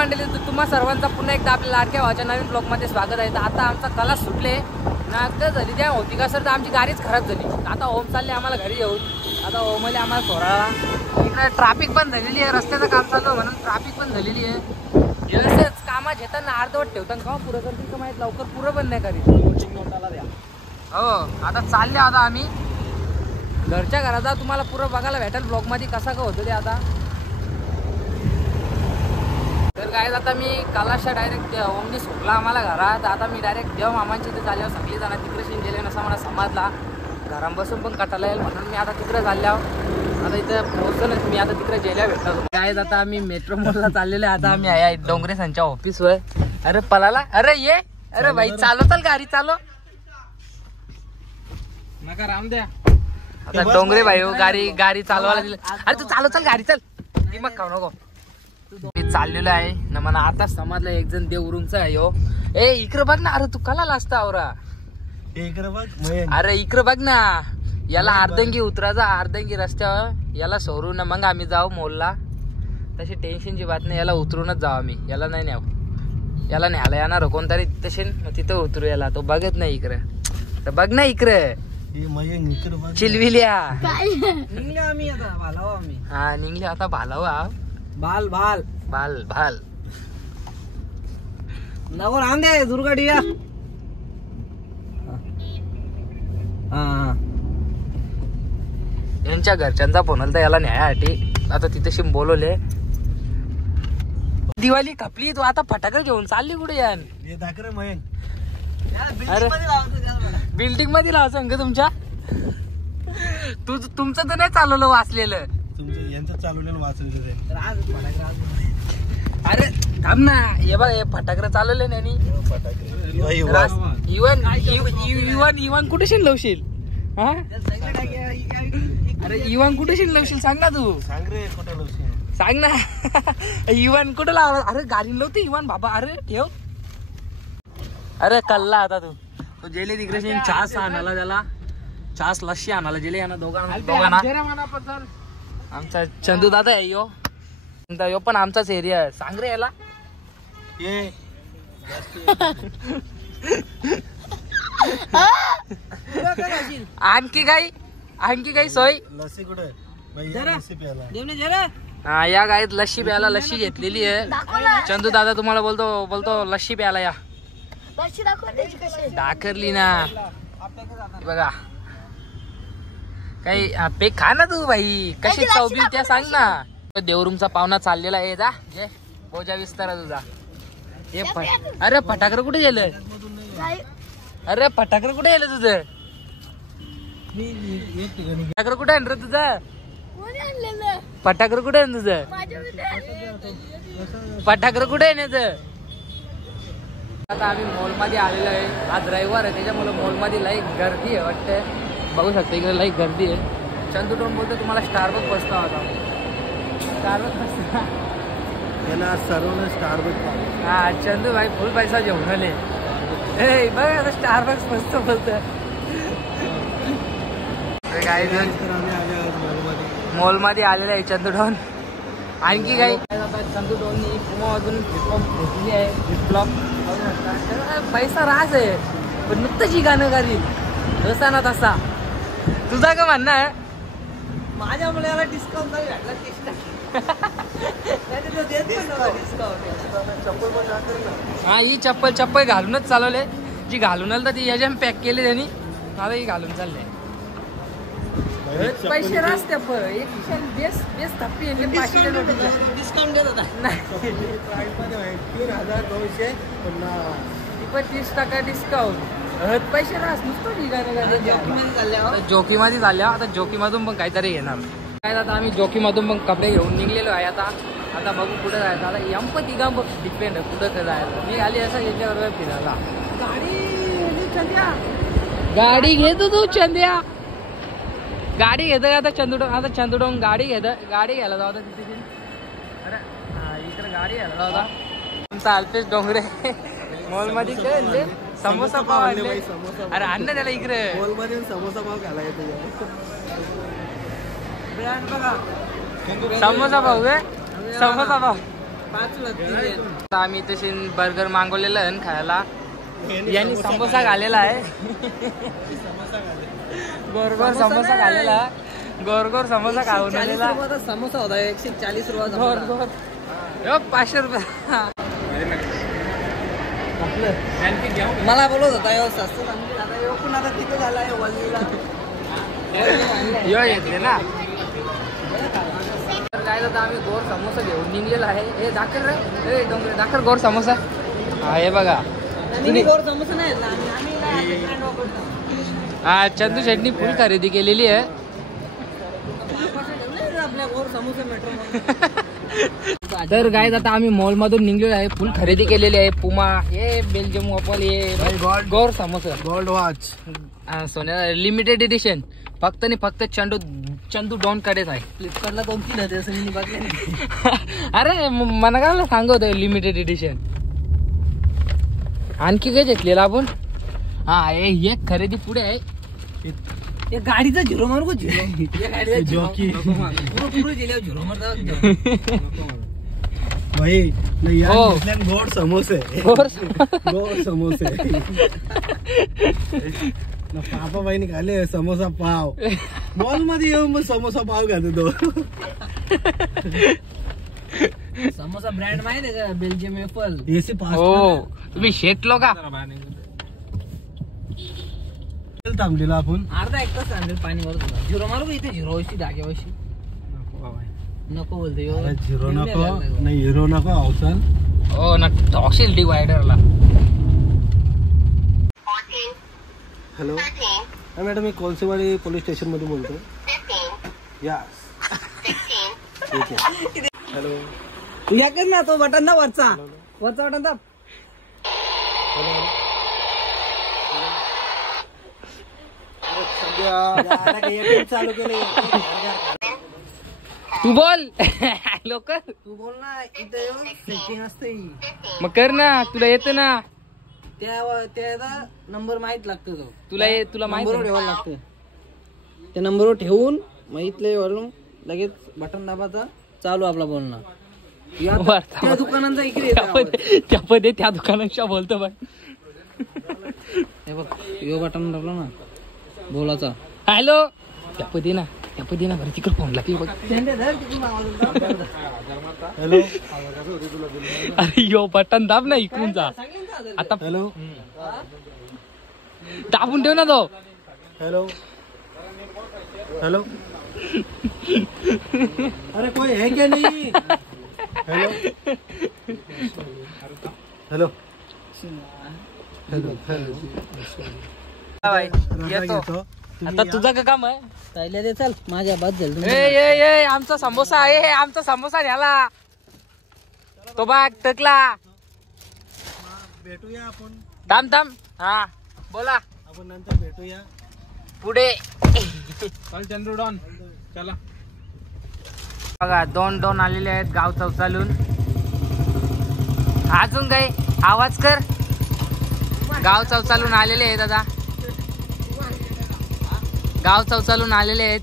मंडळी, तुम्हा सर्वांचा पुन्हा एकदा आपल्या लाडक्या भावाच्या नवीन ब्लॉगमध्ये स्वागत आहे. तर आता आमचा कला सुटले ना झाली त्या होती का सर, तर आमची गाडीच खराब झाली. आता ओम चालले आम्हाला घरी येऊन. आता ओमले आम्हाला सोडायला इकडे ट्रॅफिक पण झालेली आहे, रस्त्याचं काम चालू आहे म्हणून ट्रॅफिक पण झालेली आहे. व्यवस्थित कामात येताना अर्धवट ठेवताना का पुरं करतील का माहीत, लवकर पुरं पण नाही करीत. द्या हो. आता चालले आता आम्ही घरच्या घराचा तुम्हाला पुरं बघायला भेटेल ब्लॉगमध्ये कसा का होतं ते. आता तर काय, आता मी कलाशा डायरेक्ट ओमनी सुटला आम्हाला घरात. आता मी डायरेक्ट देव मामांची इथे चालल्यावर सगळी जण तिकडे शिन गेले नसा मला समजला. घरात बसून पण कटाला येईल म्हणून मी आता तिकडे चालल्यावर आता इथं पोहोचलोच मी. आता तिकडे जेल्या भेटला काय. आता आम्ही मेट्रो मॉलला चाललेलो आहे. आता आम्ही आहे डोंगरे संच्या ऑफिसवर. अरे पलाला, अरे ये, अरे भाई चालो चल गाडी चालो नका राम द्या. आता डोंगरे भाई गाडी चालवायला दिलं. अरे तू चालव चल गाडी चल, मग खाऊ नको. चाललेलं आहे ना मला आता समजलं एक जण देवरूमचा आहे हो. ए इकडे बघ ना, अरे तू कला लाजता आवरा. इकडे बघ, अरे इकडे बघ ना, याला अर्धंगी उतरायचा, अर्धंगी रस्त्यावर याला सोडू ना मग आम्ही जाऊ मॉलला. तशी टेन्शनची बात नाही, याला उतरूनच जाऊ आम्ही. याला नाही न्याव, याला न्यायला येणार कोणतरी तसे तिथं उतरू. याला तो बघत नाही इकडे, तर बघ ना इकडे चिलविल्या. हा निघले आता भालावा. बाल बाल भाल भाल नवो राम दे दुर्गा डिया. यांच्या घरच्यांचा फोन आला तर याला न्यायासाठी आता तिथे बोलवले. दिवाळी खपली, तू आता फटाके घेऊन चालली कुठे यान? अरे बिल्डिंग मध्ये लावायचं का तुमच्या? तुमचं तर नाही चालवलं वाचलेलं, यांचं चालवलेलं वाचलेलं. अरे थांब ना, हे बघ हे फटाकडे चालवले नाही. इवन कुठे शिनलवशील? हा अरे इवन कुठे शिनलवशील सांग ना तू. सांग रे कुठे लवशील, सांग ना. इवन कुठे लावला? अरे गाडी लावते इवन बाबा. अरे ठेव. अरे कल्ला आता तू जेले तिकडे छास आणायला, त्याला छास लस्सी आणायला जेले यांना दोघांना. आमचा चंदू दादा आहे यो पण आमचाच एरिया आहे. सांग रे याला. आणखी काही सोय? लस्सी कुठे? हा या गाईत लस्सी प्यायला लस्सी घेतलेली आहे. चंदू दादा तुम्हाला बोलतो लस्सी प्यायला या. दाखरली ना बघा काही पेक खा ना तू भाई. कशी चौबी त्या सांग ना. देवरूमचा पाहुणा चाललेला आहे. जा जे बोजा विस्तारा तुझा. हे अरे फटाकडे कुठे गेलं? अरे फटाकडे कुठे गेलं तुझं? फटाकडे कुठे आहे रे तुझं? फटाकडे कुठे आहे तुझं? फटाकडे कुठे आहे तुझं? आता आम्ही मॉल मध्ये आलेलो आहे. आज रविवार आहे त्याच्यामुळे मॉल मध्ये लई गर्दी आहे वाटतं. बघू शकता इकडे लई गर्दी आहे. चंदू टोन बोलतो तुम्हाला स्टारबक बसता होता. स्टारबक बसता सर्व स्टारबक. हा चंदू भाई फुल पैसा घेऊन आले. बघ आता स्टारबक्स मस्त बोलत. काय मॉल मध्ये आलेलं आहे चंदू टोन. आणखी काही चंदू टोननी पुमा अजून फ्लिपफ्लॉप घेतली आहे. फ्लिपफ्लॉप पैसा रास आहे पण नुकतंच गाणं करील जसा ना तसा. तुझा का म्हणणं आहे? माझ्यामुळे याला डिस्काउंट नाही भेटला. हा ही चप्पल घालूनच चालवले. जी घालून आलं तर ती याच्या पॅक केली त्यांनी. आता ही घालून चालले. पैसे रास्ते बेस थप्पी डिस्काउंट देत होता. नाही 30% डिस्काउंट. पैसे रास नुसतं जोखीमध्ये चालल्या. आता जोखीमधून पण काहीतरी घेणार काय. आता आम्ही जोखीमधून पण कपडे घेऊन निघलेलो आहे. आता बघू कुठे जायचं. आता यंप तिघा डिपेंड आहे कुठं जायचं. मी आली असं याच्याबरोबर फिरायला. गाडी घेतो तू चंद्या. गाडी घेतं आता चंदुडोंग गाडी घ्यायला जाऊ तिथे. अरे हा इकडे गाडी घ्यायला जाऊ होता आमचा अल्पेश डोंगरे. मॉल मध्ये काय समोसा पाव आणले. अरे अन्न त्याला इकडे मॉल मध्ये समोसा पाव घाला येतो. समोसा पाव काय समोसा पाव आता आम्ही तसे बर्गर मागवलेलं आहे खायला. यांनी समोसा घालेला आहे. गोरगोर समोसा घालेला. गोरगोर समोसा खाऊन आलेला. समोसा होता 140 रुपये. गोरगोर 500 रुपये. मला बोलत होता पण आता तिथे झालाय वल्लीला. यो येते ना. तर काय आता आम्ही गोर समोसा घेऊन निघलेला आहे. हे दाखल रे. हे डोंगर दाखल गोर समोसा. हा हे बघा. गोड समोसा नाही आम्ही ब्रँड वापरतो. हा चंदू शेटनी फुल खरेदी केलेली आहे. आपल्या गोड समोसा मेट्रो. तर गाईज आता आम्ही मॉल मधून निघलेलो आहे. फुल खरेदी केलेली आहे. पुमा हे बेल्जियम वॉपल हे गोड समोसा गोल्ड वॉच सोन्या लिमिटेड एडिशन. फक्त आणि फक्त चंदू डॉन कडेच आहे. फ्लिपकार्टला 2-3 होते असं मी बघले नाही. अरे मला काय सांगत लिमिटेड एडिशन. आणखी काय घेतलेलं आपण. हा एक खरेदी पुढे आहे. या गाडीचा झिरो मारू का झिरो. पुरो झिरो मारता भाई नहीं यार हो. गोड समोसे गोड समोसे ना पापा भाई निघाले समोसा पाव. मॉल मध्ये येऊन मग समोसा पाव खातो तो. समोसा ब्रँड माहिती आहे का बेल्जियम एपल. एसी हो तुम्ही शेटलो का. थांबलेला आपण अर्धा 1 तास थांबेल पाणी भरत होता. झिरो मारू का इथे झिरोशी धाग्यावशी. नको बोलते अरे झिरो नको नाही हिरो नको अवसल. हो ना टॉक्सिल डिवायडरला. हॅलो मॅडम मी कोलसेवाडी पोलीस स्टेशन मधून बोलतो. यस ठीक आहे. हॅलो तू या कर ना तो बटन ना वरचा बटन दाब. चालू केलं. तू बोल लोक. तू बोल ना इथे येऊन सेटिंग असते. मग कर ना तुला येतं ना. त्याचा नंबर माहित लागतो तो. तुला माहिती नंबरवर ठेवायला लागतं. त्या नंबरवर ठेवून मग इथले वरून लगेच बटन दाबाचा चालू आपला बोलणं. त्या दुकानांचा इकडे येतो आवाज. त्या दुकानाच्या बोलतो बघ. हे बघ यो बटन दाबलं ना बोलाचा. हॅलो त्या पदी ना बरं तिकडे फोन लागली बघ. हॅलो अरे यो बटन दाब ना इकडून जा आता. हॅलो दाबून ठेव ना तो. हेलो हेलो अरे कोई है क्या नहीं. हेलो हेलो हेलो येतो. आता तुझं का काम आहे. पहिले दे चल माझ्या बाद झालं. ए आमचा समोसा आहे. आमचा समोसा न्याला तो बाग टकला. भेटूया आपण. थांब हा बोला. आपण नंतर भेटूया पुढे. चल चंद्रू डॉन चला. बघा दोन आलेले आहेत गाव चौचालून. अजून काय आवाज कर. गाव चौचालून आलेले आहेत दादा. गाव चौचालून आलेले आहेत.